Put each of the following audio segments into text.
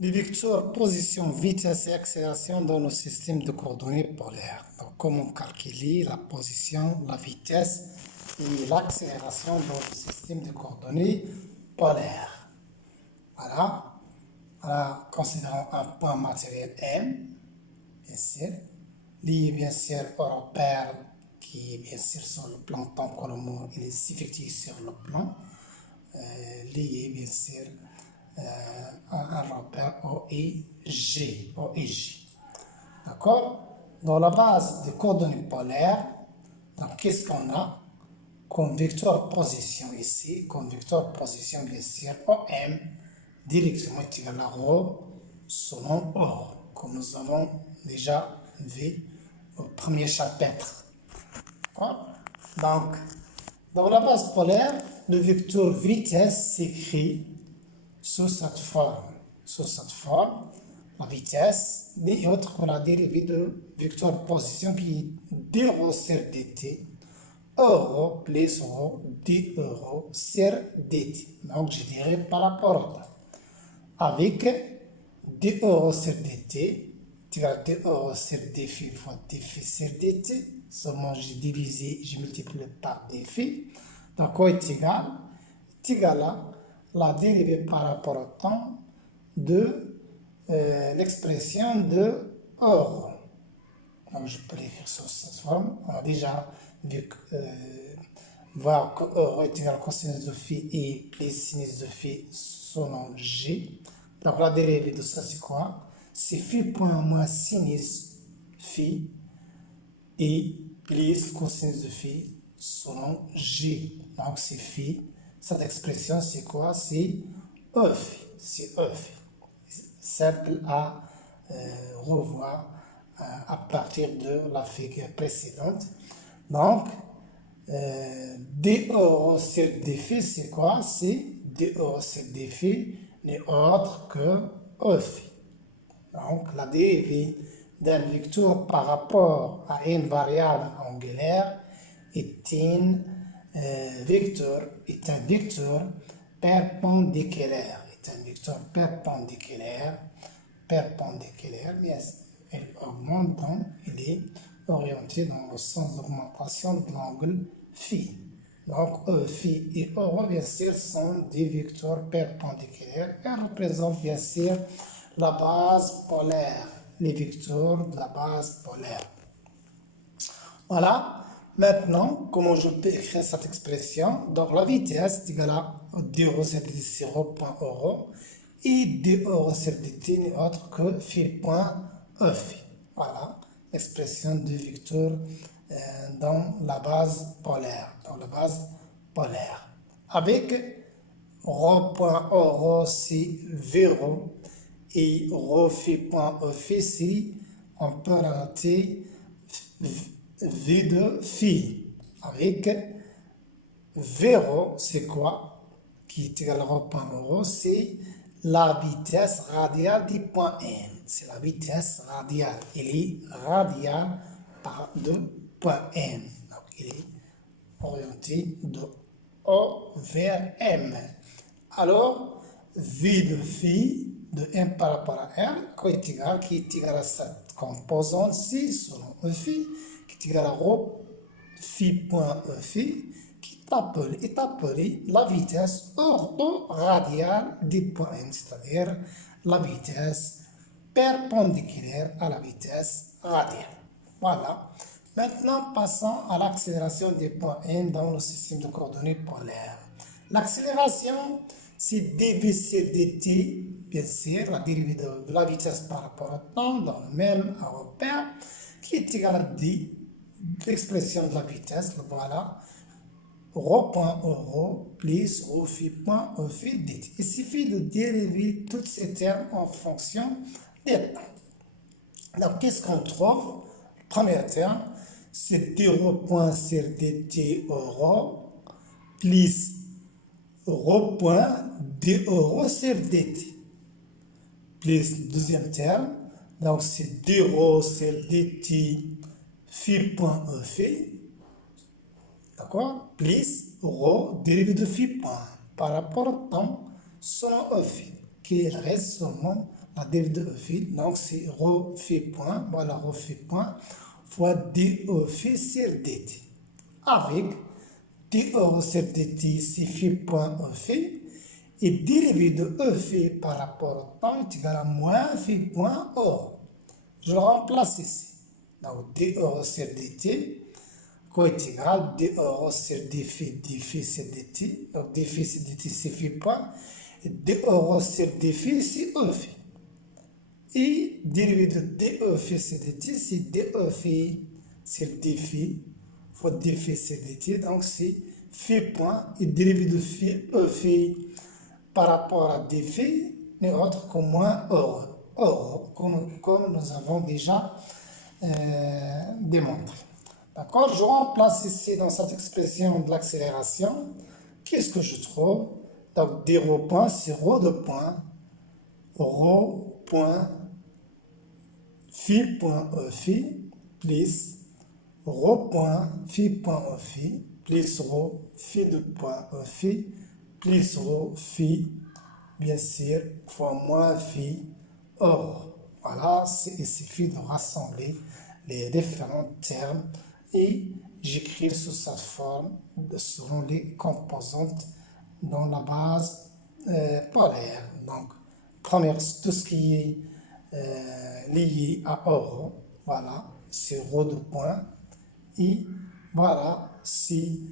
Les vecteurs position, vitesse et accélération dans le système de coordonnées polaires. Donc, comment calculer la position, la vitesse et l'accélération dans le système de coordonnées polaires. Voilà. Alors, considérons un point matériel M, bien sûr, lié bien sûr au repère qui est bien sûr sur le plan temps que le mot il est effectué sur le plan, lié bien sûr un repère O et G. D'accord? Dans la base des coordonnées polaires, donc qu'est-ce qu'on a comme vecteur position ici? Comme vecteur position, bien sûr, OM, directement égal à ρ selon O, comme nous avons déjà vu au premier chapitre. Donc, dans la base polaire, le vecteur vitesse s'écrit sous cette forme. Sous cette forme, la vitesse n'est autre que la dérivée de vecteur position qui est d sur dt, euro plus rho d euro sur dt. Donc, je dirais par rapport au temps. Avec d euro sur dt, tu vas d euro sur dφ fois dφ sur dt. Seulement, j'ai divisé, j'ai multiplié par dφ. Donc, quoi est égal à la dérivée par rapport au temps de l'expression de euro. Donc, je peux l'écrire sous cette forme. On a déjà vu voir que euro est égal à cosinus de phi et plus sinus de phi selon g. Donc, la dérivée de ça, c'est quoi? C'est phi point moins sinus phi et plus cosinus de phi selon g. Donc, c'est phi. Cette expression, c'est quoi? C'est E phi. C'est E phi. Simple à revoir à partir de la figure précédente. Donc, d euro sur dφ, c'est quoi? C'est d euro sur dφ n'est autre que E phi. Donc, la dérivée d'un vecteur par rapport à une variable angulaire est un vecteur perpendiculaire. Mais elle augmente, donc il est orienté dans le sens d'augmentation de l'angle phi. Donc, E phi et euro, bien sûr, sont des vecteurs perpendiculaires et représentent bien sûr la base polaire, les vecteurs de la base polaire. Voilà. Maintenant, comment je peux écrire cette expression? Donc, la vitesse est égale à d euro sur dt 0.euro et d euro sur dt n'est autre que phi point E phi. Voilà l'expression du vecteur dans la base polaire. Avec rho point euro c'est V et rho phi point E phi c'est on peut rajouter V de phi. Avec V0, c'est quoi? Qui est égal à rho point euro, c'est la vitesse radiale du point N. C'est la vitesse radiale. Il est radial de point N. Donc, il est orienté de O vers M. Alors, V de phi de M par rapport à R, qui est égal à cette composante-ci, selon E phi, qui est égal à rho phi point E phi, qui est appelé la vitesse orthoradiale du point N, c'est-à-dire la vitesse perpendiculaire à la vitesse radiale. Voilà. Maintenant, passons à l'accélération des points N dans le système de coordonnées polaires. L'accélération, c'est dv sur dt, bien sûr, la dérivée de la vitesse par rapport au temps dans le même repère, qui est égal à d, l'expression de la vitesse, voilà, rho point euro plus rho phi point E phi dt. Il suffit de dériver tous ces termes en fonction des temps. Donc, qu'est-ce qu'on trouve? Le premier terme, c'est d rho point sur dt euro plus rho point d euro sur dt. Plus le deuxième terme, donc c'est d rho sur dt phi point E phi. D'accord? Plus rho dérivé de phi point par rapport au temps selon E phi, qui reste seulement la dérivée de E phi, donc c'est rho phi point, voilà rho phi point, fois dE phi sur dt. Avec dE rho sur dt, c'est phi point E phi, et dérivée de E phi par rapport au temps est égal à moins phi point O. Je le remplace ici. Donc dE rho sur dt, quoi est égal dE rho sur dphi sur dt. Donc dphi sur dt c'est phi point, et dE rho sur dphi c'est E phi. Et dérivé de dE phi sur dt, c'est dE phi sur dphi fois dphi sur dt, donc c'est phi point, et dérivé de phi, E phi par rapport à dphi n'est autre que moins Rho, comme nous avons déjà démontré. D'accord? Je remplace ici dans cette expression de l'accélération. Qu'est-ce que je trouve? Donc d rho point, c'est rho de point, rho point phi point E phi plus rho point phi point E phi plus rho phi de point E phi plus rho phi, bien sûr, fois moins phi or. Voilà, il suffit de rassembler les différents termes et j'écris sous cette forme selon les composantes dans la base polaire. Donc, première, tout ce qui est lié à rho, voilà, c'est rho de point, et voilà, si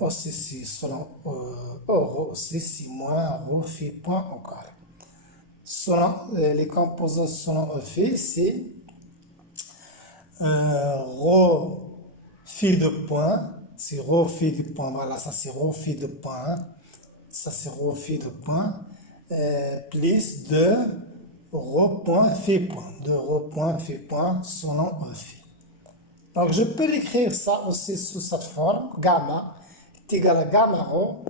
OCC selon rho, aussi c'est moins rho phi point au carré. Selon les composants selon E phi, c'est rho phi de point, c'est rho phi de point, voilà, ça c'est rho phi de point, ça c'est rho phi de point, plus de rho point phi point, de rho point phi point selon E phi. Donc je peux écrire ça aussi sous cette forme, gamma est égal à gamma rho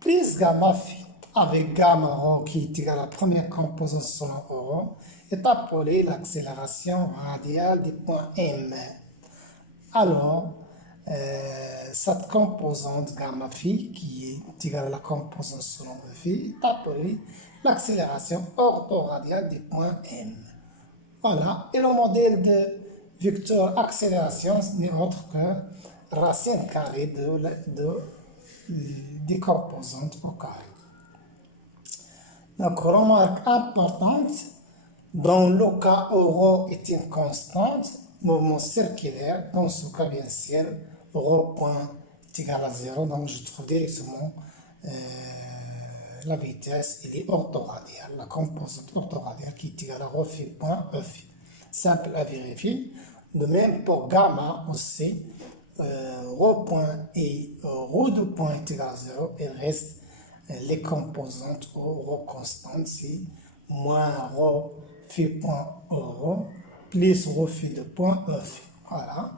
plus gamma phi, avec gamma rho qui est égal à la première composante selon rho, est appelée l'accélération radiale du point M. Alors, cette composante gamma phi, qui est égale à la composante selon E phi, est appelée l'accélération orthoradiale du point M. Voilà, et le modèle de vecteur accélération n'est autre que racine carrée des composantes au carré. Donc, remarque importante, dans le cas où ρ est une constante, mouvement circulaire, dans ce cas, bien sûr, ρ point est égal à 0, donc je trouve directement la vitesse, elle est orthoradiale, la composante orthoradiale qui est égale à ρ phi point E phi. Simple à vérifier. De même pour gamma aussi, ρ point et ρ de point est égal à 0, il reste les composantes ρ constantes, c'est moins ρ phi point ρ plus ρ phi de point E phi. Voilà.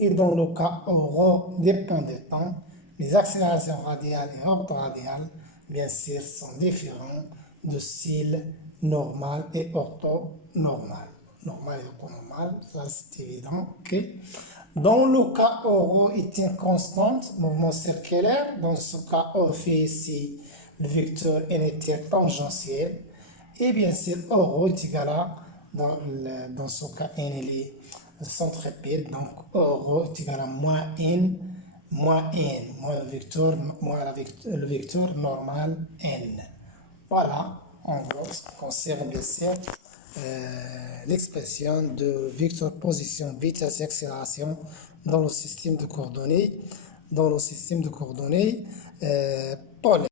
Et dans le cas où ρ dépend du temps, les accélérations radiales et orthoradiales, bien sûr, sont différentes de style normal et orthonormal. Normal et orthonormal, ça c'est évident. Okay. Dans le cas où ρ est une constante, mouvement circulaire, dans ce cas, E phi ici, le vecteur unitaire tangentiel, et bien sûr, ρ est égal à, dans ce cas, n est centripète, donc ρ est égal à moins n, moins le vecteur normal n. Voilà, en gros, ça concerne bien sûr l'expression de vecteur position, vitesse et accélération dans le système de coordonnées, polaires.